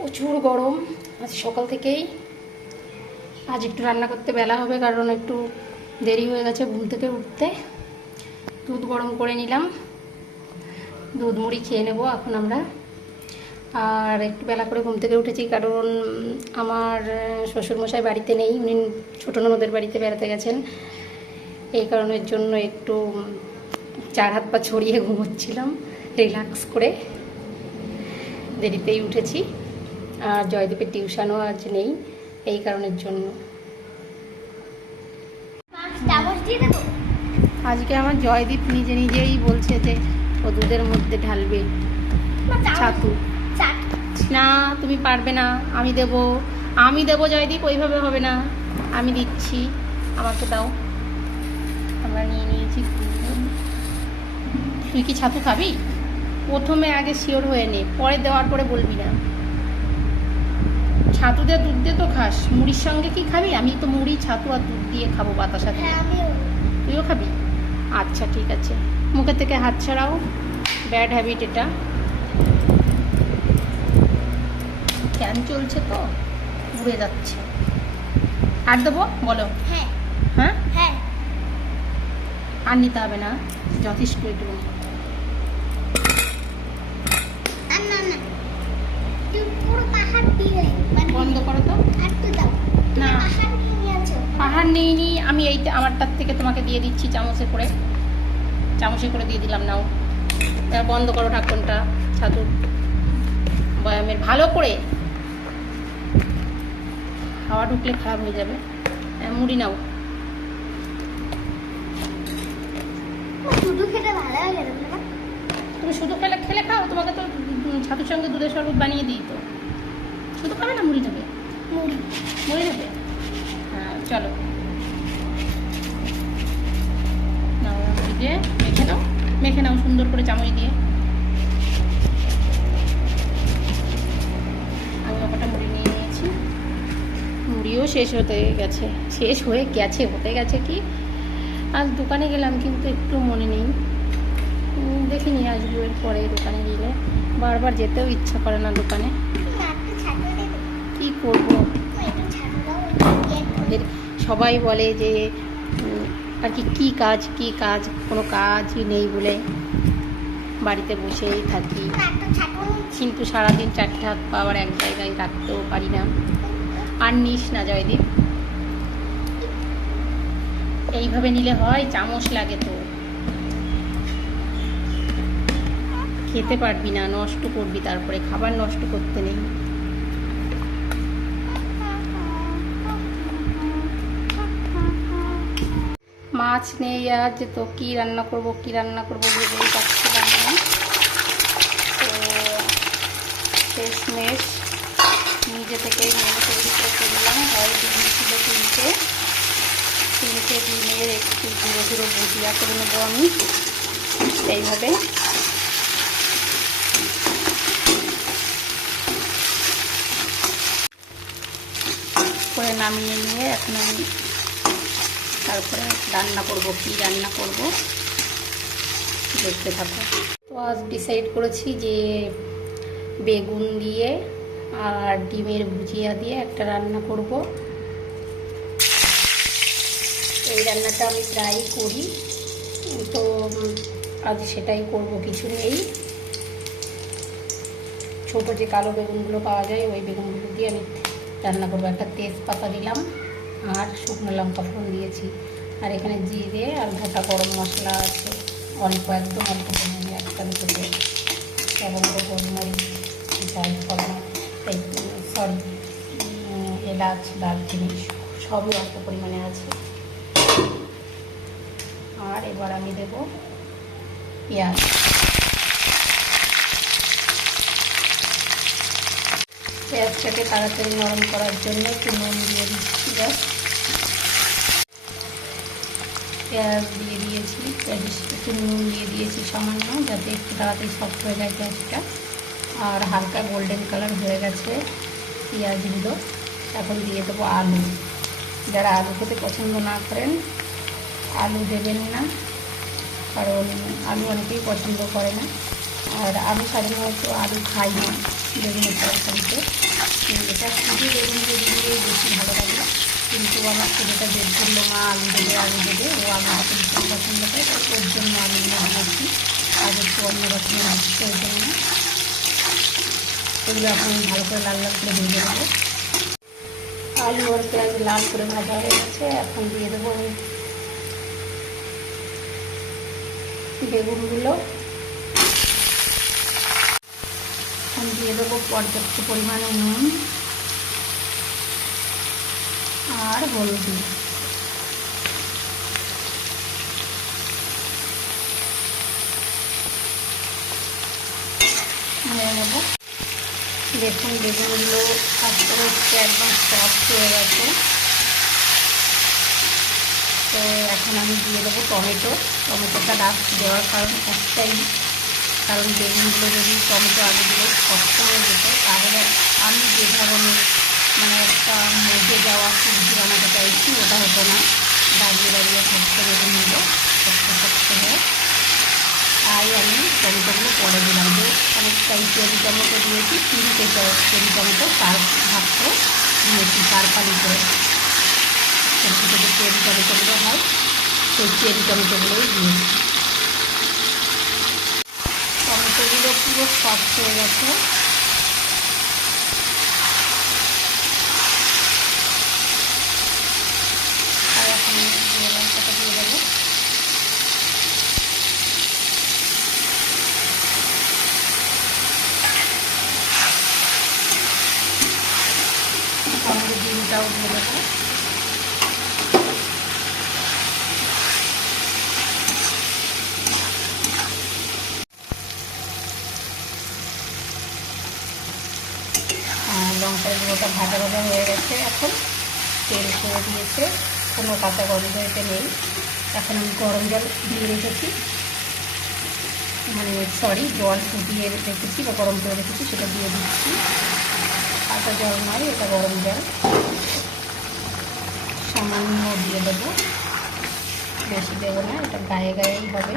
প্রচুর গরম আজ সকাল থেকেই। আজ একটু রান্না করতে বেলা হবে, কারণ একটু দেরি হয়ে গেছে ঘুম থেকে উঠতে। দুধ গরম করে নিলাম, দুধ মুড়ি খেয়ে নেবো এখন আমরা। আর একটু বেলা করে ঘুম থেকে উঠেছি কারণ আমার শ্বশুরমশাই বাড়িতে নেই, উনি ছোটো ননদের বাড়িতে বেড়াতে গেছেন। এই কারণের জন্য একটু চার হাত পা ছড়িয়ে ঘুমোচ্ছিলাম রিল্যাক্স করে, দেরিতেই উঠেছি। আর জয়দীপের টিউশনও আজ নেই, এই কারণের জন্য। আজকে আমার জয়দীপ নিজে নিজেই বলছে যে ও দুধের মধ্যে ঢালবে ছাতু। না তুমি পারবে না, আমি দেবো জয়দীপ, ওইভাবে হবে না, আমি দিচ্ছি, আমাকে দাও। আমরা নিয়ে নিয়েছি। তুই কি ছাতু খাবি? প্রথমে আগে শিওর হয়ে নে, পরে দেওয়ার পরে বলবি না। ছাতু দিয়ে দুধ দিয়ে তো খাস, মুড়ির সঙ্গে কি খাবি? আমি তো মুড়ি ছাতু আর দুধ দিয়ে খাবো বাতাসা দিয়ে। তুইও খাবি? আচ্ছা ঠিক আছে, মুখে থেকে হাত ছাড়াও, ব্যাড হ্যাবিট এটা। ফ্যান চলছে তো উড়ে যাচ্ছে। আর দেবো বলো? হ্যাঁ হ্যাঁ হ্যাঁ, আর নিতে হবে না, যথেষ্ট একটু। বন্ধ করো তো। না পাহাড় নিইনি আমি, এইটা আমারটার থেকে তোমাকে দিয়ে দিচ্ছি চামচে করে দিয়ে দিলাম। নাও এবার বন্ধ করো ঢাকনটা ছাতুর বয়ামের, ভালো করে, হাওয়া ঢুকলে খারাপ হয়ে যাবে। মুড়ি নাও। শুধু খেতে ভালো লাগে না? তুমি শুধু খেলে খাও, তোমাকে তো ছাতুর সঙ্গে দুধের শরবত বানিয়ে দিই তো। শুধু খাবে না মুড়ি নেবে? মুড়ি নেবে? হ্যাঁ চলো নাও, মুড়ি দিয়ে মেখে নাও সুন্দর করে চামচ দিয়ে। আমি ওটা মুড়ি নিয়ে নিয়েছি, মুড়িও শেষ হতে গেছে হতে গেছে কি আজ দোকানে গেলাম কিন্তু একটু মনে নেই, দেখিনি আসবো এর পরে। দোকানে গেলে বারবার যেতেও ইচ্ছা করে না দোকানে, কি করবো। সবাই বলে যে আর কি কাজ কোনো কাজই নেই বলে বাড়িতে বসেই থাকি, কিন্তু সারাদিন চারটে হাত পা আবার এক জায়গায় রাখতেও পারি না। আর নিস না জয়দীপ, এইভাবে নিলে হয়? চামচ লাগে তো, খেতে পারবি না, নষ্ট করবি, তারপরে খাবার নষ্ট করতে নেই। মাছ নেই আজ তো, কি রান্না করব ভেবেই পাচ্ছিলাম না। তো শেষমেশ নিজে থেকেই মেনু তৈরি করে ফেললাম। হয় ডিম ছিল তিনটে ডিমের একটু ধীরে ধীরে ভুজিয়া করে নেবো আমি এইভাবে। করে নামিয়ে নিয়ে এখন আমি তারপরে রান্না করব, কি রান্না করব দেখতে থাকো। তো আজ ডিসাইড করেছি যে বেগুন দিয়ে আর ডিমের ভুজিয়া দিয়ে একটা রান্না করব। এই রান্নাটা আমি প্রায়ই করি, তো আজ সেটাই করব, কিছু নেই। ছোটো যে কালো বেগুনগুলো পাওয়া যায় ওই বেগুনগুলো দিয়ে আমি রান্না করবো। একটা তেজপাতা দিলাম আর শুকনো লঙ্কা ফোড়ন দিয়েছি, আর এখানে জিরে আর গোটা গরম মশলা আছে অল্প, একদম অল্প পরিমাণে, একটা দুটোতে, এবং গোলমরিচ, জায়ফল, এলাচ, দারচিনি সবই অল্প পরিমাণে আছে। আর এবার আমি দেব পেঁয়াজ। পেঁয়াজটাকে তাড়াতাড়ি নরম করার জন্য একটু নুন দিয়ে দিচ্ছি। পেঁয়াজ দিয়ে দিয়েছি, একটু নুন দিয়ে দিয়েছি সামান্য, যাতে একটু তাড়াতাড়ি সফট হয়ে যায় পেঁয়াজটা। আর হালকা গোল্ডেন কালার হয়ে গেছে পেঁয়াজগুলো। এখন দিয়ে দেবো আলু। যারা আলু খেতে পছন্দ না করেন আলু দেবেন না, কারণ আলু অনেকেই পছন্দ করে না। আর আমি সাধারণত আলু খাই না বেগুনের তরকারিতে, এটা শুধু বেগুন দিয়ে দিলেই বেশি ভালো লাগে, কিন্তু আমার ছেলেটা জেদ করলো মা আলু দেবে আলু দেবে, ও আলুটা ভীষণ পছন্দ করে, তাই ওর জন্য আলুগুলো দিয়েছি। আর একটু অন্য রকমের হচ্ছে ওই জন্য এগুলো এখন ভালো করে লাল লাল করে ভেজে দেবো। আলু আর পেঁয়াজ লাল করে ভাজা হয়ে গেছে, এখন দিয়ে দেবো বেগুনগুলো। এখন দিয়ে দেবো পর্যাপ্ত পরিমাণে নুন আর হলুদ। নিয়ে নেব। দেখুন বেগুনগুলো আস্তে আস্তে একদম সফট হয়ে গেছে। তো এখন আমি দিয়ে দেবো টমেটো। টমেটোটা লাস্ট দেওয়ার কারণ একটাই, কারণ বেগুনগুলো যদি টমেটো আলু দিলে শক্ত হয়ে যেত, তাহলে আমি যে ধরনের মানে একটা মজে যাওয়া সবজি বানাতে চাইছি ওটা হতো না, দাঁড়িয়ে দাঁড়িয়ে থাকতে বেগুনগুলো শক্ত শক্ত হয়ে। তাই আমি টমেটোগুলো পরে দিলাম, যে অনেকটাই চেরি টমেটো দিয়েছি, 3টে চেরি টমেটো পার ভাগটা দিয়েছি, পার পালি করে। ছোটো ছোটো চেরি টমেটোগুলো হয় সেই চেরি টমেটোগুলোই দিয়েছি। টমেটোগুলো পুরো সফট হয়ে গেছে। আর এখন লঙ্কাটা দিয়ে দেবো। আমাদের ডিমটাও দিয়ে দেবো। লঙ্কার গুঁড়োটা ভাজা ভাজা হয়ে গেছে, এখন তেল ছেড়ে দিয়েছে, কোনো কাঁচা গন্ধ এতে নেই। এখন আমি গরম জল দিয়ে রেখেছি, মানে সরি জল ফুটিয়ে রেখেছি বা গরম করে রেখেছি, সেটা দিয়ে দিচ্ছি। কাঁচা জল নয়, এটা গরম জল। সামান্য দিয়ে দেবো, বেশি দেবো না, এটা গায়ে গায়েই হবে।